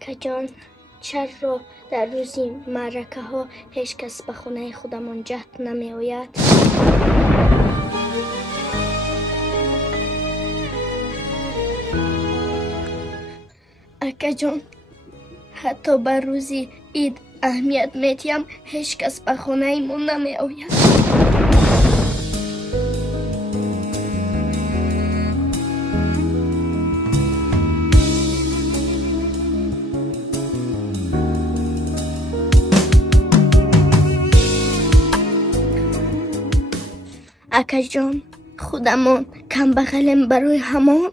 اکا جان، چرا در روزی معرکه ها هیچ کس به خونه خودمان جهت نمی آید؟ اکا جان، حتی به روزی عید اهمیت میتیم هیچ کس به خونه ایمون نمی آید. اکا جان، خودمان کم بغلیم برای همان.